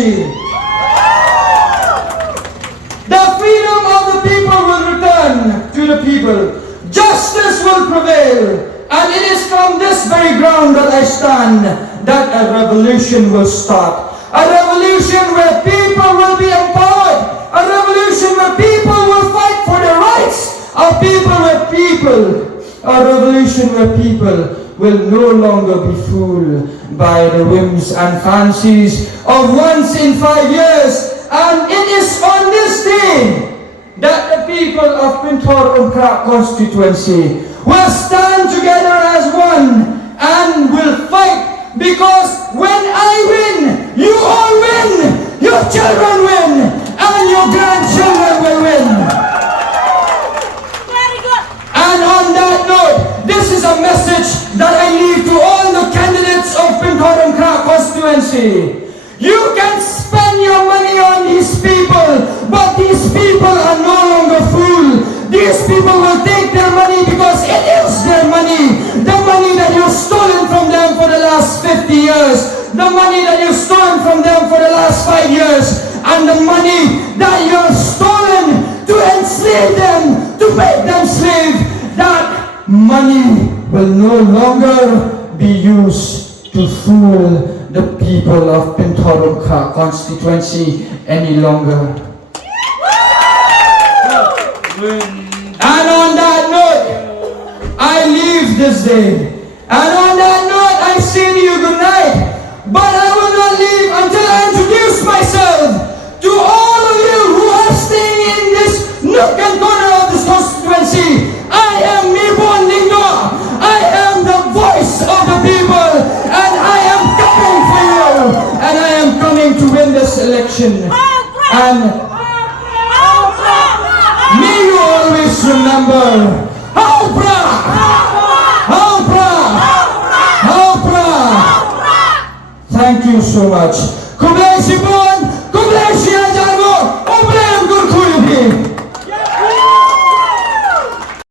constituency. The freedom of the people will return to the people. Justice will prevail. And it is from this very ground that I stand that a revolution will start. A revolution where people will be empowered. A revolution where people will fight for their rights. A revolution where people will no longer be fooled by the whims and fancies of once in 5 years. And it is on this day that the people of Pintor Umkra constituency will stand together as one and will fight, because when I win, you all win, your children win, and your grandchildren will win. Very good. And on that note, this is a message that I leave to all the candidates of Pintor Umkra constituency. You can spend your money on these people, but these people are no longer fooled. These people will take their money because it is their money. The money that you've stolen from them for the last 50 years. The money that you've stolen from them for the last 5 years. And the money that you've stolen to enslave them, to make them slave. That money will no longer be used to fool the people of Pintor Umkra constituency any longer. And on that note, I leave this day. And on that note, I say to you good night. But I will not leave until I introduce myself to all of you who are staying in this nook and corner of this constituency. I am Mayborn lyngdoh. I am the voice of the people. And I am coming for you. And I am coming to win this election. And may you always remember, how proud, how proud, how proud. Thank you so much. Kublai Sibon, Kublai Siajarmo, Oblem Gurkuyubi.